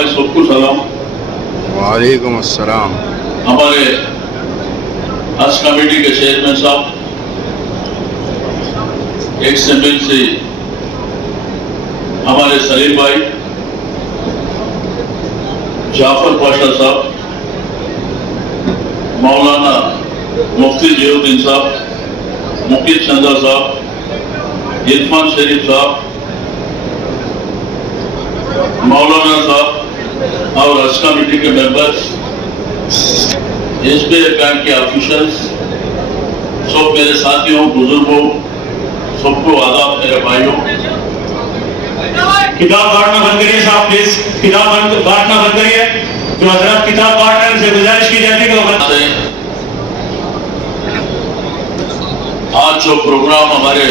भाई सबको सलाम। वालेकुम अस्सलाम। हमारे हज कमेटी के चेयरमैन साहब, एक्स एमएलसी हमारे सलीम भाई, जाफर पाशा साहब, मौलाना मुफ्ती जियाउद्दीन साहब, मुकीद चंदा साहब, इरफान शरीफ साहब, मौलाना साहब और हज कमेटी के मेंबर्स, एसबीआई बैंक के ऑफिसर्स, सब मेरे साथियों, बुजुर्गों, सबको आदाब मेरे भाइयों। किताब बांटना बंद करिए साहब, प्लीज किताब बांटना बंद करिए। जो हजरत किताब बांट रहे हैं उनसे गुजारिश की जाती है कि आज जो प्रोग्राम हमारे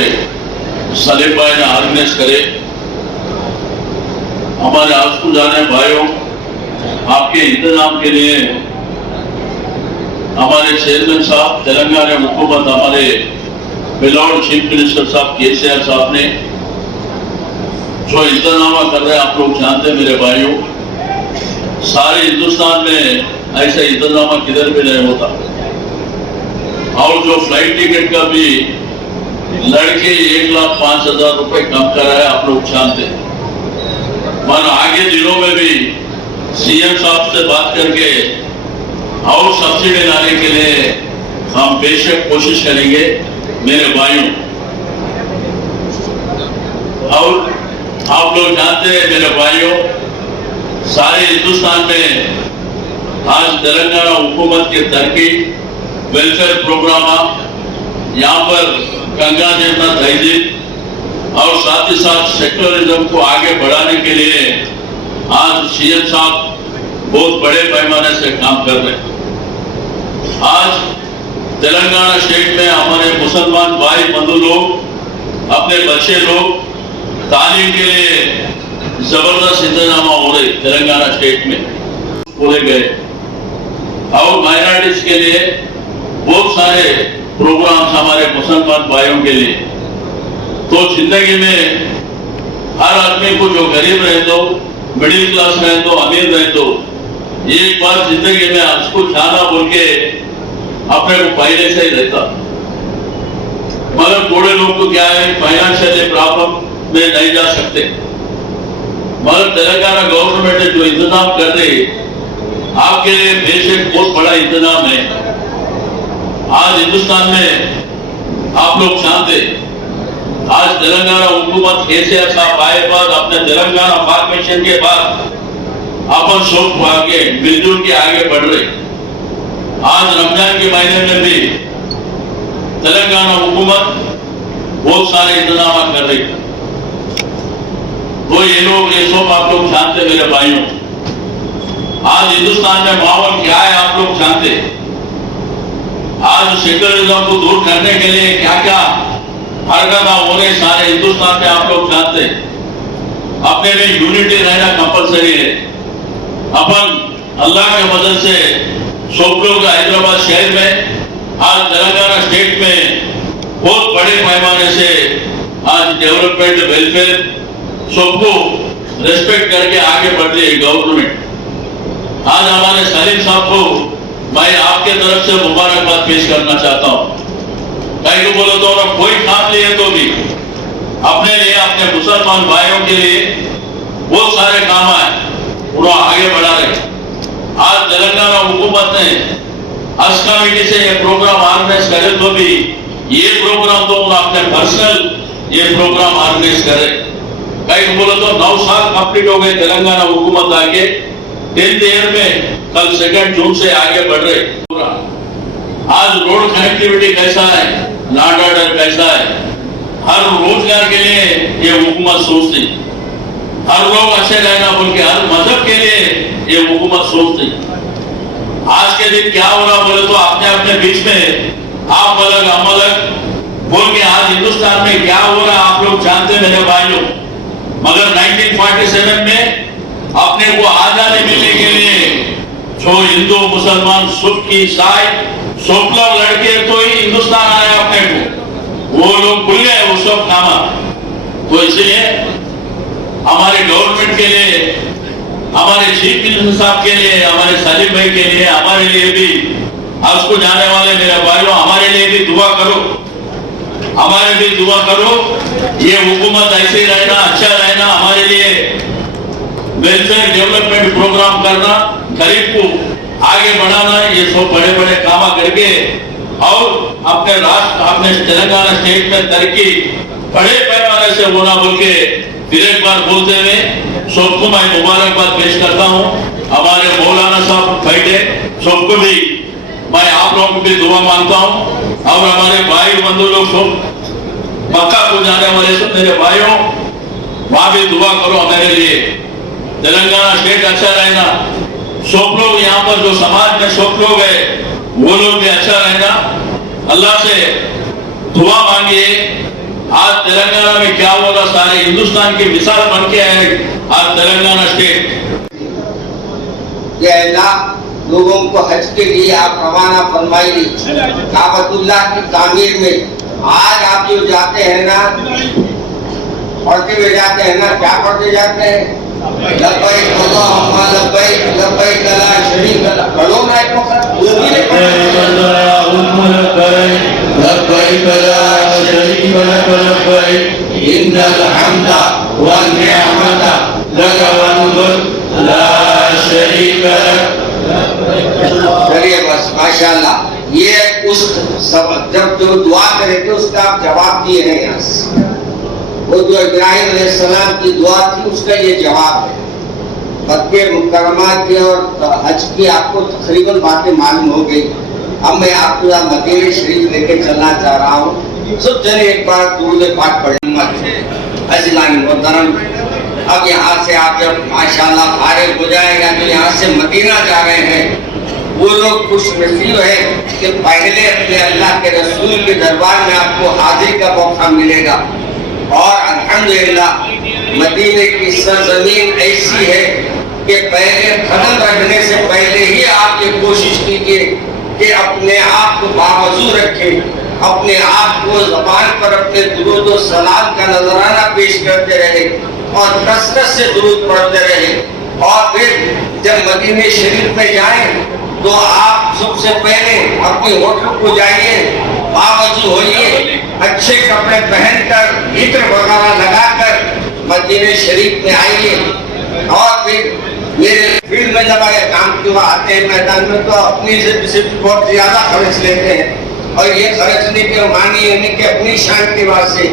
सलीम भाई ने ऑर्गेनाइज करे, हमारे आज को जाने भाइयों, आपके इंतजाम के लिए हमारे चेयरमैन साहब, तेलंगाना हुकूमत, हमारे बिलॉर्ड चीफ मिनिस्टर साहब केसीआर साहब ने जो इंतजाम कर रहे हैं, आप लोग जानते हैं मेरे भाइयों, सारे हिंदुस्तान में ऐसा इंतजाम किधर भी नहीं होता। और जो फ्लाइट टिकट का भी लड़के 1,05,000 रुपए कम करा है, आप लोग जानते हैं। मन आगे दिनों में भी सीएम साहब से बात करके और सब्सिडी लाने के लिए हम बेशक कोशिश करेंगे मेरे भाइयों। और आप लोग जानते हैं मेरे भाइयों, सारे हिंदुस्तान में आज तेलंगाना हुकूमत के तरक्की वेलफेयर प्रोग्राम, यहाँ पर गंगा जमुना तहजीब और साथ ही साथ सेक्युलरिज्म को आगे बढ़ाने के लिए आज सीएम साहब बहुत बड़े पैमाने से काम कर रहे हैं। आज तेलंगाना स्टेट में हमारे मुसलमान भाई बंधु लोग, अपने बच्चे लोग तालीम के लिए जबरदस्त इंतजाम हो रहे तेलंगाना स्टेट में खोले गए, और माइनॉरिटीज के लिए बहुत सारे प्रोग्राम्स हमारे मुसलमान भाइयों के लिए। तो जिंदगी में हर आदमी को, जो गरीब रहे तो, मिडिल क्लास रहे तो, अमीर रहे तो, एक बार जिंदगी में उसको जाना बोल के अपने को पहले से ही रहता। मगर थोड़े लोग को क्या है, फाइनेंशियल प्रॉब्लम में नहीं जा सकते। मगर तेलंगाना गवर्नमेंट ने जो इंतजाम कर रही, आपके लिए बेशक बहुत बड़ा इंतजाम है। आज हिंदुस्तान में आप लोग जानते, आज तेलंगाना हुकूमत केसीआर साहब आए बाद, अपने तेलंगाना फॉर्मेशन के बाद अपन सब आगे मिलजुल के आगे बढ़ रहे। आज रमजान के महीने में भी तेलंगाना हुकूमत बहुत सारे इंतजाम कर रही। तो ये लोग, ये सब आप लोग जानते मेरे भाइयों। आज हिंदुस्तान में माहौल क्या है आप लोग जानते। आज सेक्युलरिज्म को दूर करने के लिए क्या क्या हरकत हो रहे सारे हिंदुस्तान में आप लोग जानते। अपने में यूनिटी रहना कंपलसरी है। अपन अल्लाह के वजह से सब लोग हैदराबाद शहर में, आज तेलंगाना स्टेट में बहुत बड़े पैमाने से आज डेवलपमेंट, वेलफेयर सबको रेस्पेक्ट करके आगे बढ़ रही है गवर्नमेंट। आज हमारे सलीम साहब को मैं आपके तरफ से मुबारकबाद पेश करना चाहता हूँ। कहीं को बोलो तो कोई काम लिए तो भी अपने लिए, अपने मुसलमान भाइयों के लिए बहुत सारे काम आए, उन्हें आगे बढ़ा रहे। आज तेलंगाना हुकूमत ने हज कमेटी से ये प्रोग्राम ऑर्गेनाइज करे, तो भी ये प्रोग्राम तो अपने पर्सनल ये प्रोग्राम ऑर्गेनाइज करे। कहीं को बोलो तो 9 साल कंप्लीट हो गए तेलंगाना हुकूमत आके, 10th ईयर में कल 2 जून से आगे बढ़ रहे। आज रोड कनेक्टिविटी कैसा है, लॉ एंड ऑर्डर कैसा है, हर रोजगार के लिए ये हुकूमत सोचती, हर लोग अच्छे रहना बोल के, हर मजहब के लिए ये हुकूमत सोचती। आज के दिन क्या हो रहा बोले तो अपने अपने बीच में आप अलग हम अलग बोल के, आज हिंदुस्तान में क्या हो रहा आप लोग जानते मेरे भाइयों। मगर 1947 में अपने को आजादी मिलने के लिए जो हिंदू मुसलमान सिख ईसाई सब लोग लड़के तो ही हिंदुस्तान आया अपने को, वो लोग भूल गए वो सब नामा। तो इसलिए हमारे गवर्नमेंट के लिए हमारे चीफ मिनिस्टर साहब के लिए, हमारे साजिद भाई के लिए, हमारे लिए भी, हज को जाने वाले मेरे भाइयों, हमारे लिए भी दुआ करो, हमारे भी दुआ करो। ये हुकूमत ऐसे रहना, अच्छा रहना, हमारे लिए वेलफेयर डेवलपमेंट प्रोग्राम करना, गरीब को आगे बढ़ाना, ये सब बड़े बड़े काम करके और अपने राष्ट्र, अपने तेलंगाना स्टेट में तरक्की बड़े पैमाने से होना बोल के फिर एक बार बोलते हुए सबको मैं मुबारकबाद पेश करता हूँ। हमारे मौलाना साहब बैठे, सबको भी मैं आप लोगों को भी दुआ मांगता हूँ और हमारे भाई बंधु लोग सब मक्का को जाने वाले सब मेरे भाइयों, वहां भी दुआ करो हमारे लिए, तेलंगाना स्टेट अच्छा रहना, सब लोग यहाँ पर जो समाज में सब लोग है वो लोग भी अच्छा रहना। अल्लाह से दुआ मांगिए। आज तेलंगाना में क्या हो रहा, सारे हिंदुस्तान की मिसाल बन के आए आज तेलंगाना स्टेट। ये अल्लाह लोगों को हज के लिए आप रवाना फरमाइए। काबतुल्लाह की तामीर में आज आप जो जाते हैं ना, पढ़ते हुए जाते हैं ना, क्या पढ़ते जाते हैं? लब्बैक अल्लाहुम्मा लब्बैक, लब्बैक ला शरीका लक। पढ़ो ना एक वक्त, लब्बैक ला शरीका लक लब्बैक, इन्नल हम्दा वन निअमता लक वल मुल्क ला शरीका लक। चलिए बस माशाल्लाह, ये उस सब जब जो दुआ करे थे उसका आप जवाब दिए हैं यहाँ से। वो जो इब्राहिम अलैहिस्सलाम की दुआ थी उसका ये जवाब है। मक्के मुकर्रमा की और हज की आपको तकरीबन बातें मालूम हो गई। अब मैं आपको मदीना शरीफ लेके चलना चाह रहा हूँ। सब जने एक बार दुरूद पाक पढ़ेंगे अज़ीज़ान मोहतरम। अब यहाँ से आप जब माशाल्लाह फारिग हो जाएगा तो यहाँ से मदीना जा रहे हैं, वो लोग खुश नसीब है कि पहले अपने अल्लाह के रसूल के दरबार में आपको हाजिरी का मौका मिलेगा। और अल्हम्दुलिल्लाह मदीने की सरजमीन ऐसी है कि पहले कदम रखने से पहले ही आप ये कोशिश कीजिए कि अपने आप को बावजू रखें, अपने आप को ज़बान पर अपने दुरूद और सलाम का नजराना पेश करते रहे और कसरत से दुरूद पढ़ते रहे। और फिर जब मदीने शरीफ में जाएं तो आप सबसे पहले अपनी होटल को जाइए, बावजू होइए, अच्छे कपड़े पहनकर इत्र वगैरह लगाकर मदीने शरीफ में आइए। और फिर मेरे फील्ड में जब आए काम के बाद आते हैं मैदान में तो अपनी से बहुत ज्यादा खर्च लेते हैं और ये खर्चने के मानी यानी कि अपनी शान की बात से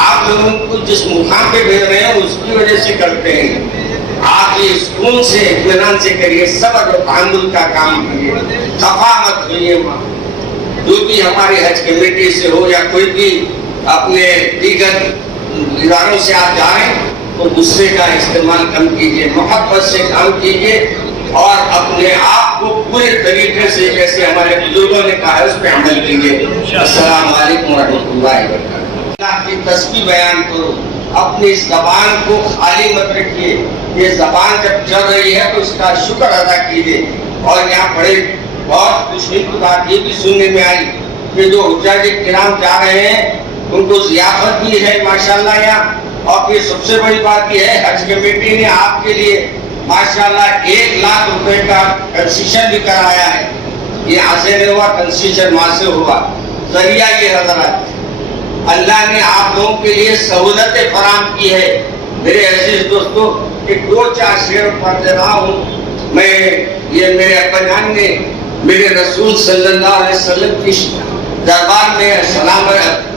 आप लोगों को जिस मुकाम पे भेज रहे हैं उसकी वजह से करते हैं। आप ये सुकून से इत्मीनान से करिए, सब्र और तहम्मुल का काम करिए, खफा मत होइए। जो भी हमारी हज कमेटी से हो या कोई भी अपने दीगर इदारों से आप जा रहे हैं तो गुस्से का इस्तेमाल कम कीजिए, मोहब्बत से काम कीजिए और अपने आप को पूरे तरीके से जैसे हमारे बुजुर्गों ने कहा है उस पर अमल कीजिए। अस्सलाम वालेकुम रहमतुल्लाहि व बरकातहू। अल्लाह की तस्बीह बयान करो, अपनी इस जबान को खाली मत रखिए। ये जबान जब चल रही है तो उसका शुक्र अदा कीजिए। और यहाँ बड़े बहुत खुशी की बात ये भी सुनने में आई कि जो हुज्जाज किराम जा रहे हैं उनको जियाफत भी है माशाल्लाह यहाँ। और फिर सबसे बड़ी बात ये है हज कमेटी ने आपके लिए माशाल्लाह 1 लाख रुपए का कंसेशन भी कराया है। ये यहाँ से नहीं हुआ, कंसेशन वहां से हुआ। जरिया ये हजरत अल्लाह ने आप लोगों के लिए सहूलतें फराम की है। मेरे अजीज दोस्तों कि 2-4 शेर पढ़ दे रहा हूँ मैं। ये मेरे अब्बाजान ने मेरे रसूल सल्लल्लाहु अलैहि वसल्लम की दरबार में सलाम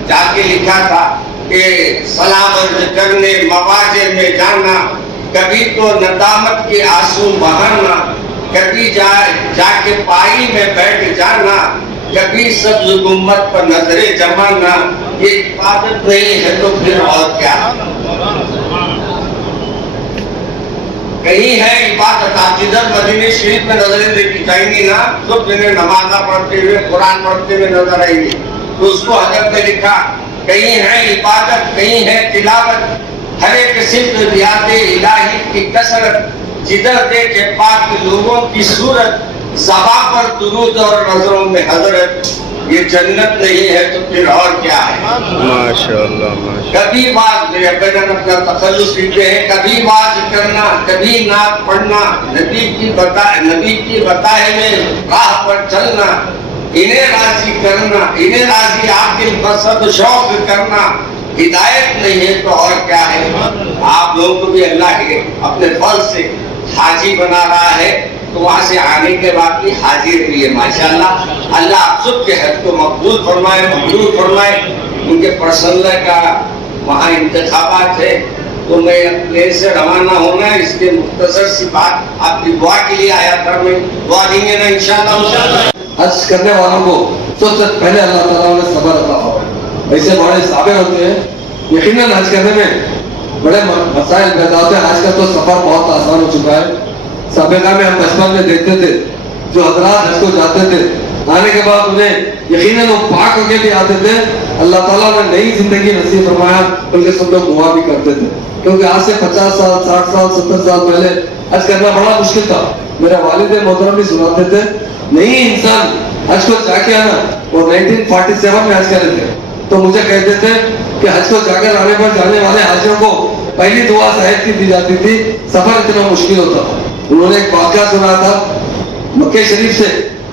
जाके लिखा था कि सलाम करने मवाजे में जाना, कभी तो नदामत के आंसू बहाना, कभी जाके पाई में बैठ जाना, कभी सब्ज़ गुम्मत पर नजरे जमाना। ये इबादत नहीं है तो फिर और क्या? कहीं है इबादत। आप जिधर मदीने शरीफ में नजरें देखी जाएंगी ना तो जिन्हें नमाज़ पढ़ते हुए कुरान पढ़ते हुए नजर आएंगे तो उसको हजरत ने लिखा कहीं है इबादत, कहीं है तिलावत, हर एक सिर्फ याद इलाही की कसरत, जिधर देखे पाक लोगों की सूरत, सफा पर दुरूद और नजरों में हजरत, ये जन्नत नहीं है तो फिर और क्या है। माशाअल्लाह माशाअल्लाह। कभी बात बेदन अपना तखल्लुस लिखते हैं, कभी बात करना, कभी नात पढ़ना, नबी की बताए में राह पर चलना, इन्हें राजी करना, इन्हें राजी आकिल पसंद शौक करना, हिदायत नहीं है तो और क्या है। आप लोगों को भी अल्लाह के अपने फल से हाजी बना रहा है, तो वहाँ से आने के बाद भी हाजिर भी है माशाअल्लाह। अल्लाह आप सबके हज को मकबूल फरमाए, मंजूर फरमाए। उनके पर्सनल का वहाँ इंतखाबात है, तो मैं अपने से रवाना होना, इसके मुख्तसर सी बात आपकी दुआ के लिए आया था। मैं दुआ देंगे ना इंशाअल्लाह। हज करने वालों को सबसे पहले अल्लाह ताला ने सब्र अता फरमाए। ऐसे बड़े साबिर होते हैं, यकीनन हज करने में बड़े मसाइल पैदा होते हैं। आज का तो सफर बहुत आसान हो चुका है। साबिका में हम बचपन में देखते थे, जो हजरात हज को जाते थे, आने के बाद उन्हें यकीनन वो पाक होके भी आते थे। अल्लाह ताला ने नई जिंदगी नसीब फरमाया, बल्कि सब लोग दुआ भी करते थे, क्योंकि आज से 50 साल 60 साल 70 साल पहले हज करना बड़ा मुश्किल था। मेरे वालिद मोहतरम भी सुनाते थे, नहीं इंसान हज को जाके आना, वो 1947 में हज करे थे, तो मुझे कहते थे कि हज को जाकर आने पर जाने वाले हाजियों को पहली दुआ साहिब की दी जाती थी, सफर इतना मुश्किल होता था। उन्होंने एक वाक़या सुना था, मक्के शरीफ से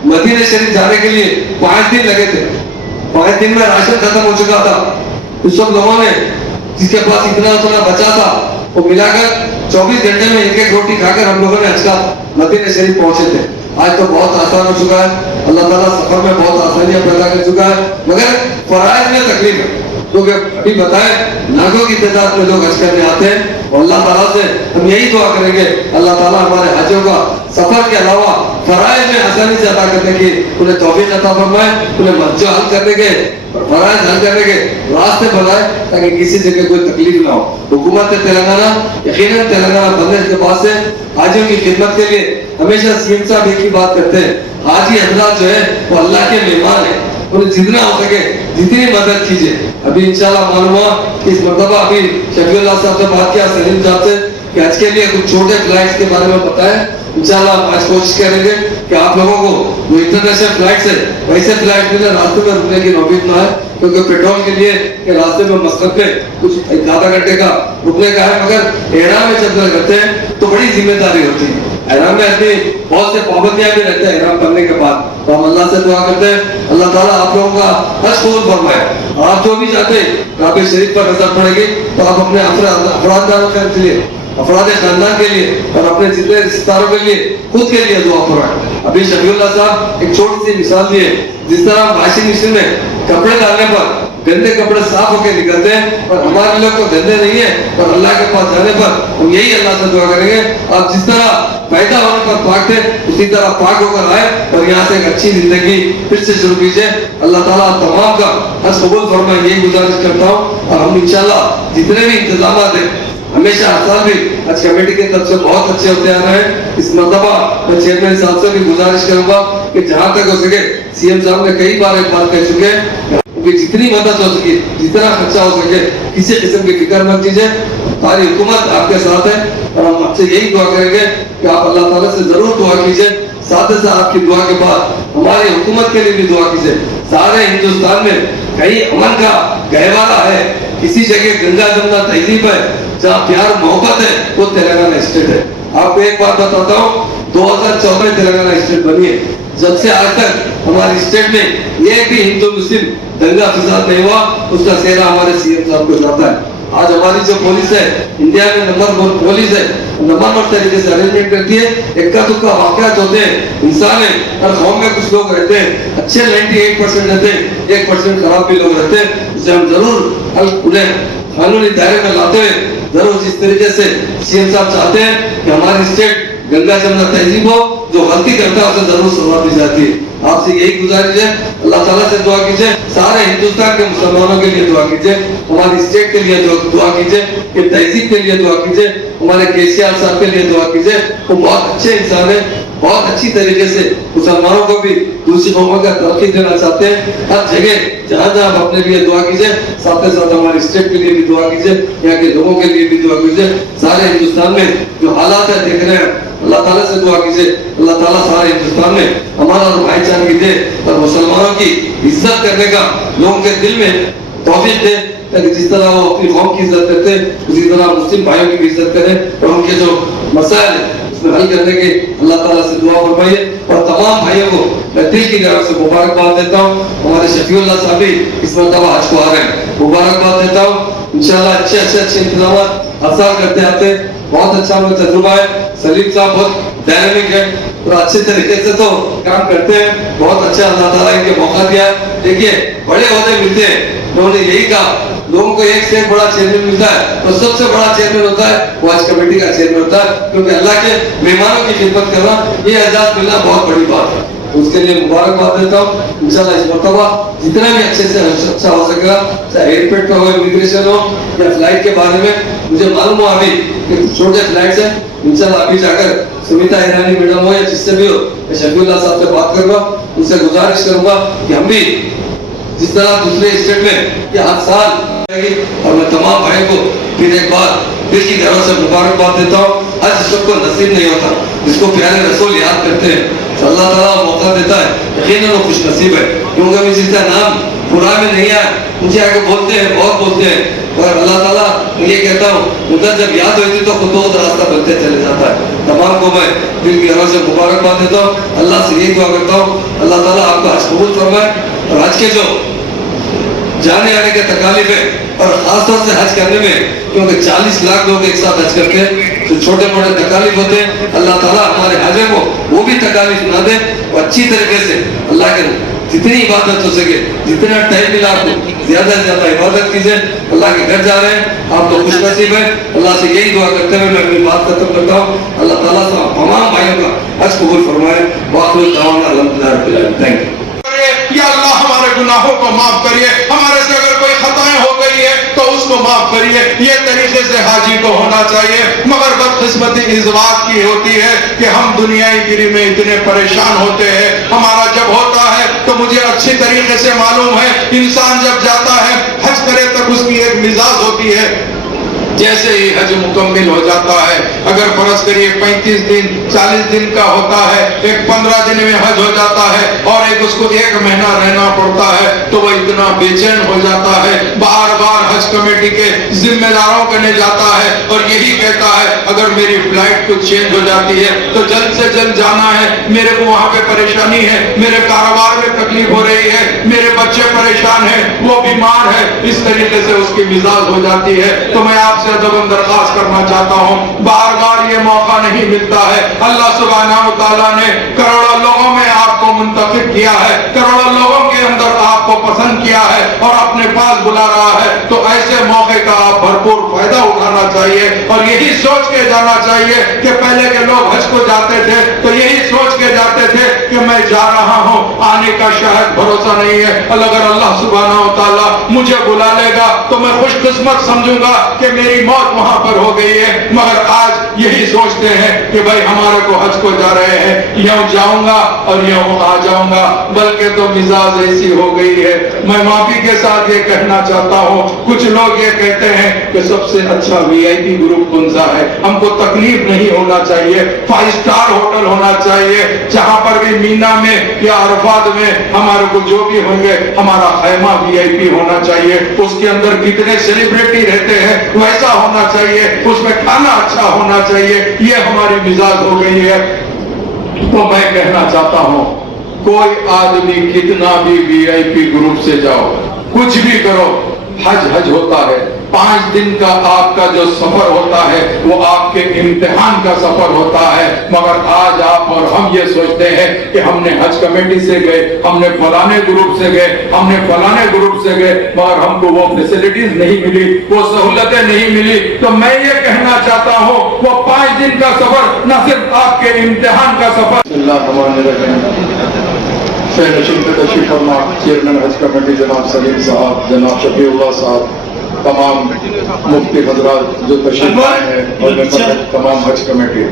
मदीने शरीफ जाने के लिए 5 दिन लगे थे। 5 दिन में राशन खत्म हो चुका था। उस सब लोगों ने जिसके पास इतना उतना बचा था, वो मिलाकर 24 घंटे में एक रोटी खाकर हम लोगों ने हज का मदीने शरीफ पहुंचे थे। आज तो बहुत आसान हो चुका है, अल्लाह ताला सफर में बहुत आसानियां पैदा कर चुका है, मगर फराइज में तकलीफ है। क्योंकि अभी बताए लाखों की तादाद में लोग हज करने आते हैं, और अल्लाह ताला से हम यही दुआ करेंगे, अल्लाह ताला हमारे हजों का सफर के अलावा फराइज में आसानी से अदा करने की उन्हें तौफीक अता फरमाए, उन्हें मस्जिद हल करने के, फराइज हल करने के रास्ते बनाए, ताकि किसी जगह कोई तकलीफ ना हो। हुकूमत तेलंगाना यकीनन तेलंगाना बनने के बाद से हाजियों की खिदमत के लिए हमेशा सीएम साहब एक ही बात करते हैं, हाजी हजरात जो है वो अल्लाह के मेहमान है, उन्हें जितना हो सके जितनी मदद कीजिए। अभी इंशाल्लाह मालूम हुआ कि इस मरतबा अभी शफीउल्लाह साहब से बात किया, सलीम साहब से, कि हज के लिए कुछ छोटे फ्लाइट्स के बारे में बताएं। इंशाल्लाह आज कोशिश करेंगे कि आप लोगों को जो इंटरनेशनल फ्लाइट्स है वैसे फ्लाइट मिले, रास्ते में रुकने की नौबत ना है, क्योंकि पेट्रोल के लिए के रास्ते में मस्कत में कुछ आधा घंटे का रुकने का है, मगर एहराम में जब करते हैं तो बड़ी जिम्मेदारी होती है। एहराम में आदमी बहुत से पाबंदियां भी रहते हैं एहराम करने के बाद, तो हम अल्लाह से दुआ करते हैं अल्लाह ताला आप लोगों का हज कबूल फरमाए। आप जो भी चाहते हैं काबे शरीफ पर नजर पड़ेगी, तो आप अपने अफरादारों के लिए, अफराद खानदान के लिए और अपने जितने रिश्तेदारों के लिए, खुद के लिए दुआ फरमाए। अभी शफीउल्लाह साहब एक छोटी सी मिसाल दिए, जिस तरह वॉशिंग मशीन में कपड़े डालने पर गंदे कपड़े साफ होकर निकलते हैं, और हमारे लोग तो गंदे नहीं है, और अल्लाह के पास जाने पर हम यही अल्लाह से दुआ करेंगे आप जिस तरह पैदा होने पर पाक थे उसी तरह पाक होकर आए, और यहाँ से एक अच्छी जिंदगी फिर से शुरू कीजिए। अल्लाह ताला तमाम का हज कबूल फरमाए, यही गुजारिश करता हूँ। और हम इंशाल्लाह जितने भी इंतजाम हैं हमेशा हर साल भी आज कमेटी की तरफ से बहुत अच्छे होते आ रहे हैं। इस मरतबा मैं चेयरमैन साहब से भी गुजारिश करूंगा कि जहाँ तक हो सके, सीएम साहब ने कई बार एक बात कह चुके हैं कि जितनी मदद हो सके, जितना खर्चा हो सके, किसी किस्म की फिक्र मत कीजिए, सारी हुकूमत आपके साथ है, और हम आपसे यही दुआ करेंगे कि आप अल्लाह ताला से जरूर दुआ कीजिए। साथ ही साथ आपकी दुआ के बाद हमारी हुकूमत के लिए भी दुआ कीजिए। सारे हिंदुस्तान में कहीं अमन का गहवारा है, किसी जगह गंगा जमुना तहजीब है, जहाँ प्यार मोहब्बत है, वो तेलंगाना स्टेट है। आपको एक बात बताता हूँ, 2014 में तेलंगाना स्टेट बनी है, जब से आज तक हमारी स्टेट में एक भी हिंदू मुस्लिम दंगा फसाद नहीं हुआ, उसका सेहरा हमारे सीएम साहब को जाता है। आज हमारी जो पुलिस है इंडिया में नंबर 1 पुलिस है, नंबर 1 तरीके से अरेंजमेंट करती है। इक्का दुक्का वाकयात होते हैं, इंसान है, हर कौम में कुछ लोग रहते हैं अच्छे 98% रहते हैं, 1% खराब भी लोग रहते हैं, उसे हम जरूर उन्हें कानूनी दायरे में लाते हुए जरूर जिस तरीके से सीएम साहब चाहते हैं कि हमारी स्टेट गंगा जमुना तहजीब हो, जो गलती करता है उसे जरूर सजा दी जाती है। आपसे यही गुजारिश है, अल्लाह ताला से दुआ कीजिए, सारे हिंदुस्तान के मुसलमानों के लिए दुआ कीजिए, हमारी स्टेट के लिए दुआ कीजिए, कि तहजीब के लिए दुआ कीजिए। हमारे केसीआर साहब के लिए दुआ कीजिए, वो बहुत अच्छे इंसान है, बहुत अच्छी तरीके से मुसलमानों को भी दूसरी कौमों का तरक्की देना चाहते हैं। हर जगह जहाँ जहाँ आप अपने लिए दुआ कीजिए, साथ ही साथ हमारे स्टेट के लिए भी दुआ कीजिए, यहाँ के लोगों के लिए भी दुआ कीजिए। सारे हिंदुस्तान में जो हालात है देख रहे हैं, अल्लाह ताला से दुआ कीजिए, अल्लाह ताला सारे हिंदुस्तान में हमारा और भाईचारा की दे और मुसलमानों की इज्जत करने का लोगों के दिल में तौफीक दे, ताकि जिस तरह वो अपनी कौम की इज्जत करते हैं उसी तरह मुस्लिम भाइयों की भी इज्जत करें और उनके जो मसाइल है उसमें हल करने के अल्लाह ताला से दुआ फरमाइए। और तमाम भाइयों को मैं दिल की तरफ से मुबारकबाद देता हूँ। हमारे शफीउल्लाह साहब भी इस मरतबा हज को आ रहे हैं, मुबारकबाद देता हूँ। इंशाल्लाह अच्छे इंतजाम हर साल करते आते हैं, बहुत अच्छा उनका तजुर्बा है। सलीम साहब बहुत डायनामिक है और अच्छे तरीके से तो काम करते हैं, बहुत अच्छा अल्लाह ताला इनके मौका दिया। देखिए बड़े ओहदे मिलते हैं, उन्होंने यही कहा लोगों को एक से बड़ा चेयरमैन मिलता है तो सबसे बड़ा चेयरमैन होता है वो हज कमेटी का चेयरमैन होता है, क्योंकि अल्लाह के मेहमानों की खिदमत करना ये एजाज मिलना बहुत बड़ी बात है। तो उसके लिए मुबारकबाद देता हूँ। इंशाल्लाह इस मरतबा जितना भी अच्छे से अच्छा हो सकेगा, चाहे एयरपोर्ट का हो, इमिग्रेशन हो या फ्लाइट के बारे में मुझे मालूम हो अभी कि छोटे फ्लाइट है, इंशाल्लाह अभी जाकर सुमिता ईरानी मैडम हो या जिससे भी हो, मैं शफीउल्लाह साहब से बात करूंगा, उनसे गुजारिश करूंगा कि हम भी जिस तरह दूसरे स्टेट में कि हर साल और मैं तमाम भाइयों को फिर एक बार दिल की तरफ से मुबारकबाद देता हूँ। आज सबको नसीब नहीं होता, जिसको प्यारे रसूल याद करते हैं तो अल्लाह ताला मौका देता है, यकीनन वो खुश नसीब है। क्योंकि अभी जिसका नाम कुरान में नहीं आया मुझे आगे बोलते हैं, बहुत बोलते हैं, और अल्लाह ताला ये कहता हूँ उधर जब याद होती तो खुद तो रास्ता बनते चले जाता है। तमाम को मैं दिल की तरफ से मुबारकबाद देता हूँ। अल्लाह से यही दुआ करता हूँ अल्लाह ताला आपका हज कबूल फरमाए और हज के जो जाने आने के तकालीफ है और खासतौर से हज करने में, क्योंकि 40 लाख लोग एक साथ हज करते हैं तो छोटे मोटे तकालीफ होते हैं, अल्लाह ताला हमारे हज को वो भी तकालीफ ना दे और अच्छी तरीके से अल्लाह के जितनी इबादत हो सके, जितना टाइम मिला आपको ज्यादा से ज्यादा इबादत कीजिए। अल्लाह के घर जा रहे हैं आप तो खुश नसीब है। अल्लाह से यही दुआ करते हुए मैं अपनी बात खत्म करता हूँ। अल्लाह ताला से तमाम भाइयों का हज कबूल फरमाए। Thank you. या अल्लाह हमारे गुनाहों को माफ करिए, हमारे से अगर कोई खताएं हो गई है तो उसको माफ करिए। ये तरीके से हाजी को होना चाहिए। मगर बदकिस्मती इस बात की होती है कि हम दुनियाई गिरी में इतने परेशान होते हैं। हमारा जब होता है तो मुझे अच्छी तरीके से मालूम है, इंसान जब जाता है हज करे तक उसकी एक मिजाज होती है। जैसे ही हज मुकम्मिल हो जाता है, अगर फर्ज करिए 35 दिन 40 दिन का होता है, एक 15 दिन में हज हो जाता है और एक उसको 1 महीना रहना पड़ता है, तो वह इतना बेचैन हो जाता है, बार बार हज कमेटी के जिम्मेदारों करने जाता है और यही कहता है अगर मेरी फ्लाइट कुछ चेंज हो जाती है तो जल्द से जल्द जाना है, मेरे को वहां पे परेशानी है, मेरे कारोबार में तकलीफ हो रही है, मेरे बच्चे परेशान हैं, वो बीमार है। इस तरीके से उसकी मिजाज हो जाती है। तो मैं आपसे अदबन दरख्वास्त करना चाहता हूँ, बार बार ये मौका नहीं मिलता है। अल्लाह सुब्हानहू तआला ने करोड़ों लोगों में आपको मुंतखब किया है, करोड़ों लोगों के अंदर आपको पसंद किया है और अपने पास बुला रहा है। तो ऐसे मौके का आप भरपूर फायदा उठाना चाहिए और यही सोच के जाना चाहिए कि पहले के लोग हज को जाते थे तो यही सोच के जाते थे कि मैं जा रहा हूँ, आने का शायद भरोसा नहीं है, अगर अल्लाह सुब्हानहू तआला मुझे बुला लेगा तो मैं खुशकिस्मत समझूंगा कि मेरी मौत वहां पर हो गई है। मगर आज यही सोचते हैं कि भाई हमारे को हज को जा रहे हैं, यूं जाऊंगा और यूं आ जाऊंगा, बल्कि तो मिजाज ऐसी हो गई है। मैं माफी के साथ ये कहना चाहता हूँ, कुछ लोग ये कहते हैं कि सबसे अच्छा VIP ग्रुप कौन सा है, हमको तकलीफ नहीं होना चाहिए, 5 स्टार होटल होना चाहिए, जहां पर भी मीना में या अरफात में हमारे को जो भी होंगे हमारा खैमा VIP होना चाहिए, उसके अंदर कितने सेलिब्रिटी रहते हैं वैसा होना चाहिए, उसमें खाना अच्छा होना चाहिए। ये हमारी मिजाज हो गई है। तो मैं कहना चाहता हूं, कोई आदमी कितना भी VIP ग्रुप से जाओ, कुछ भी करो, हज होता है। 5 दिन का आपका जो सफर होता है वो आपके इम्तिहान का सफर होता है। मगर आज आप और हम ये सोचते हैं कि हमने हज कमेटी से गए, हमने फलाने ग्रुप से गए, हमने फलाने ग्रुप से गए, मगर हमको वो फैसिलिटीज नहीं मिली, वो सहूलतें नहीं मिली। तो मैं ये कहना चाहता हूँ, वो 5 दिन का सफर न सिर्फ आपके इम्तिहान का सफर। चेयरमैन हज कमेटी जनाब सलीम साहब, जनाब शफीउल्लाह साहब तमाम मुफ्ती हजरात जो तशरीफ लाए हैं और मेंबर हैं तमाम हज कमेटी,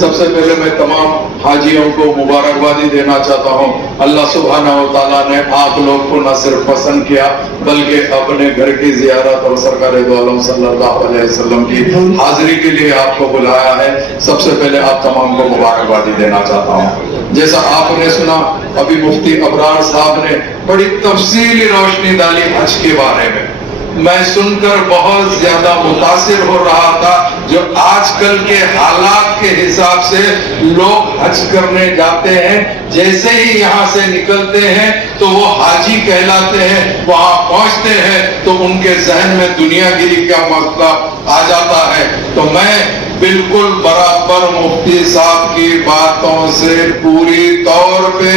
सबसे पहले मैं तमाम हाजियों को मुबारकबादी देना चाहता हूँ। अल्लाह सुब्हानहू व तआला ने आप लोग को न सिर्फ पसंद किया बल्कि अपने घर की जियारत और सरकार दो आलम सल्लल्लाहु अलैहि वसल्लम की हाजिरी के लिए आपको बुलाया है। सबसे पहले आप तमाम को मुबारकबादी देना चाहता हूँ। जैसा आपने सुना अभी मुफ्ती अबरार साहब ने बड़ी तफसीली रोशनी डाली हज के बारे में, मैं सुनकर बहुत ज्यादा मुतासिर हो रहा था। जो आजकल के हालात के हिसाब से लोग हज करने जाते हैं, जैसे ही यहाँ से निकलते हैं तो वो हाजी कहलाते हैं, वहां पहुंचते हैं तो उनके जहन में दुनियागिरी का मसला आ जाता है। तो मैं बिल्कुल बराबर मुफ्ती साहब की बातों से पूरी तौर पे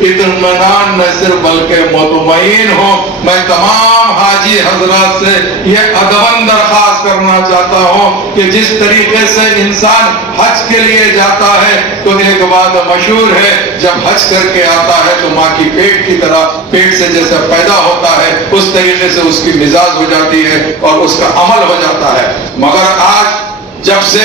इत्मीनान न सिर्फ बल्कि मुतमईन हो। मैं तमाम हाजी हजरात से ये अदबन दरख्वास्त करना चाहता हूँ कि जिस तरीके से इंसान हज के लिए जाता है तो एक बात मशहूर है, जब हज करके आता है तो माँ की पेट की तरह पेट से जैसे पैदा होता है उस तरीके से उसकी मिजाज हो जाती है और उसका अमल हो जाता है। मगर आज जब से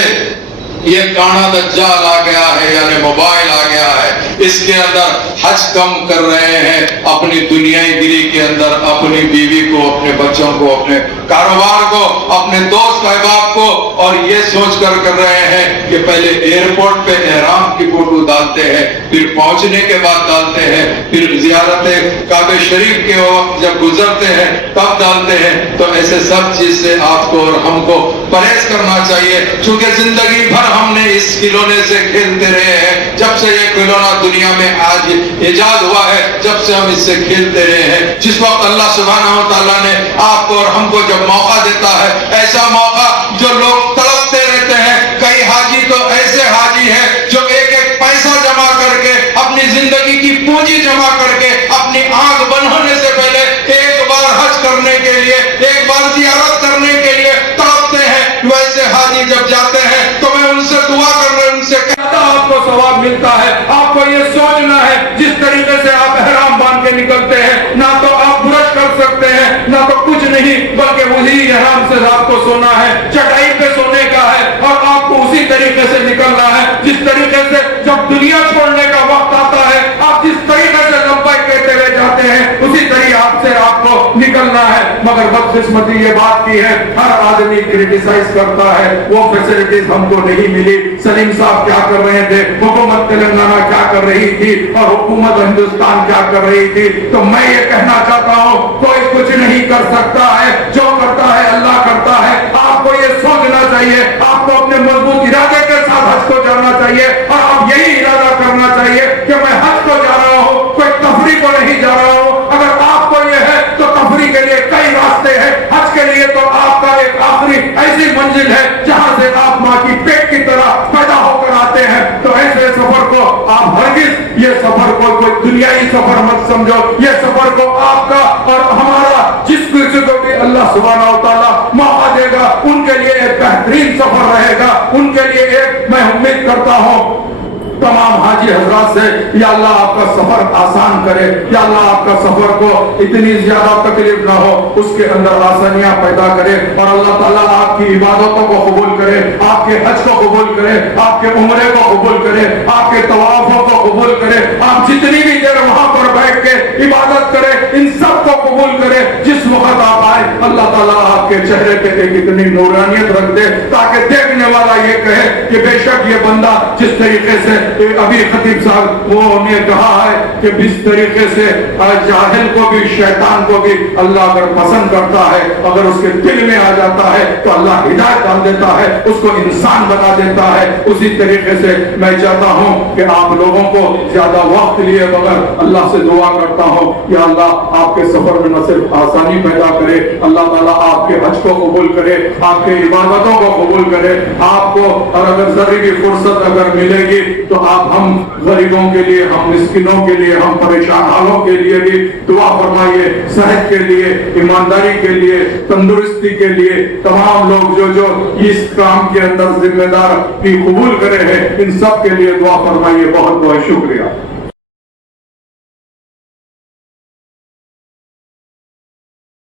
ये काना दज्जाल आ गया है यानी मोबाइल आ गया है, इसके अंदर हज कम कर रहे हैं, अपनी दुनियागिरी के अंदर अपनी बीवी को, अपने बच्चों को, अपने कारोबार को, अपने दोस्त अहबाब को, और ये सोच कर रहे हैं कि पहले एयरपोर्ट पे एहराम की फोटो डालते हैं, फिर पहुंचने के बाद डालते हैं, फिर जियारत काबे शरीफ के वक्त जब गुजरते हैं तब डालते हैं। तो ऐसे सब चीज से आपको और हमको परहेज करना चाहिए, क्योंकि जिंदगी भर हमने इस खिलौने से खेलते रहे हैं। जब से ये खिलौना दुनिया में आज इजाद हुआ है, जब से हम इससे खेलते रहे हैं। जिस वक्त अल्लाह सुब्हानहू व तआला ने आपको और हमको जब मौका देता है, ऐसा मौका जो लोग तड़पते रहते हैं, कई हाजी तो ऐसे हाजी हैं जो एक एक पैसा जमा करके, अपनी जिंदगी की पूंजी जमा करके, अपनी आंख बंद होने से पहले एक बार हज करने के लिए, एक बार जियारत करने के लिए तड़पते हैं। वैसे हाजी जब जाते हैं तो मैं उनसे दुआ कर रहा हूं, उनसे कहता आपको सवाब मिलता है। आपको ये सोचना है जिस तरीके से आप एहराम बांध के निकलते हैं, ना तो आप ब्रश कर सकते हैं ना तो कुछ नहीं, बल्कि वही एहराम से रात को सोना है, चटाई पे सोने का है, और आपको उसी तरीके से निकलना है जिस तरीके से जब दुनिया छोड़ने का वक्त आता है, आप जिस तरीके से लंबाई कहते हुए जाते हैं उसी तरीके से आपको निकलना है। मगर बदकिस्मती ये बात की है, हर आदमी क्रिटिसाइज करता है, वो फैसिलिटीज हमको नहीं मिली। सलीम साहब क्या कर रहे थे, हुकूमत तेलंगाना क्या कर रही थी, और हुकूमत हिंदुस्तान क्या कर रही थी। तो मैं ये कहना चाहता हूँ, कोई कुछ नहीं कर सकता है, जो करता है अल्लाह करता है। आपको ये सोचना चाहिए, आपको अपने मजबूत इरादे के साथ हज को जाना चाहिए, और आप यही इरादा करना चाहिए कि मैं हज को जा रहा हूँ, कोई तफरी को नहीं जा रहा हूँ। अगर आपको ये है तो तफरी के लिए कई रास्ते हैं, हज के लिए तो आपका एक आखिरी ऐसी मंजिल है जहां से आप माँ की पेट की तरह पैदा होकर आते हैं। तो ऐसे सफर को आप हरगिज ये सफर को कोई दुनियाई सफर मत समझो, ये सफर को आपका और हमारा जिस किसी को भी अल्लाह सुब्हानहू व तआला मौका देगा उनके लिए एक बेहतरीन सफर रहेगा। उनके लिए एक मैं उम्मीद करता हूँ तमाम हाजी हजरात से, या अल्लाह आपका सफर आसान करे, या अल्लाह आपका सफर को इतनी ज्यादा तकलीफ ना हो, उसके अंदर आसानियां पैदा करे, और अल्लाह ताला आपकी इबादतों को कबूल करे, आपके हज को कबूल करे, आपके उम्रे को कबूल करे, आपके तवाफों को कबूल करे, आप जितनी भी देर वहां पर बैठ के इबादत करे इन सब को कबूल करे। जिस वक्त आप आए अल्लाह ताला आपके चेहरे पे एक इतनी नूरानियत रख दे ताकि देखने वाला ये कहे कि बेशक ये बंदा जिस तरीके से अभी खतीब साहब वो ने कहा है कि जिस तरीके से जाहिल को भी शैतान को भी अल्लाह अगर पसंद करता है, अगर उसके दिल में आ जाता है तो अल्लाह हिदायत डाल देता है, उसको इंसान बना देता है। उसी तरीके से मैं चाहता हूँ कि आप लोगों को ज्यादा वक्त लिए बगैर अल्लाह से दुआ करता हूँ कि अल्लाह आपके सफर में न सिर्फ आसानी पैदा करे, अल्लाह ताला आपके हज को कबूल करे, आपके इबादतों को कबूल करे आपको। और अगर जरूरी भी फुर्सत अगर मिलेगी तो आप हम गरीबों के लिए, हम मिस्किनों के लिए, हम परेशान हालों के लिए भी दुआ फरमाइए, सेहत के लिए, ईमानदारी के लिए, तंदुरुस्ती के लिए। तमाम लोग जो इस काम के अंदर जिम्मेदार की कबूल करे हैं, इन सब के लिए दुआ फरमाइए। बहुत बहुत शुक्रिया।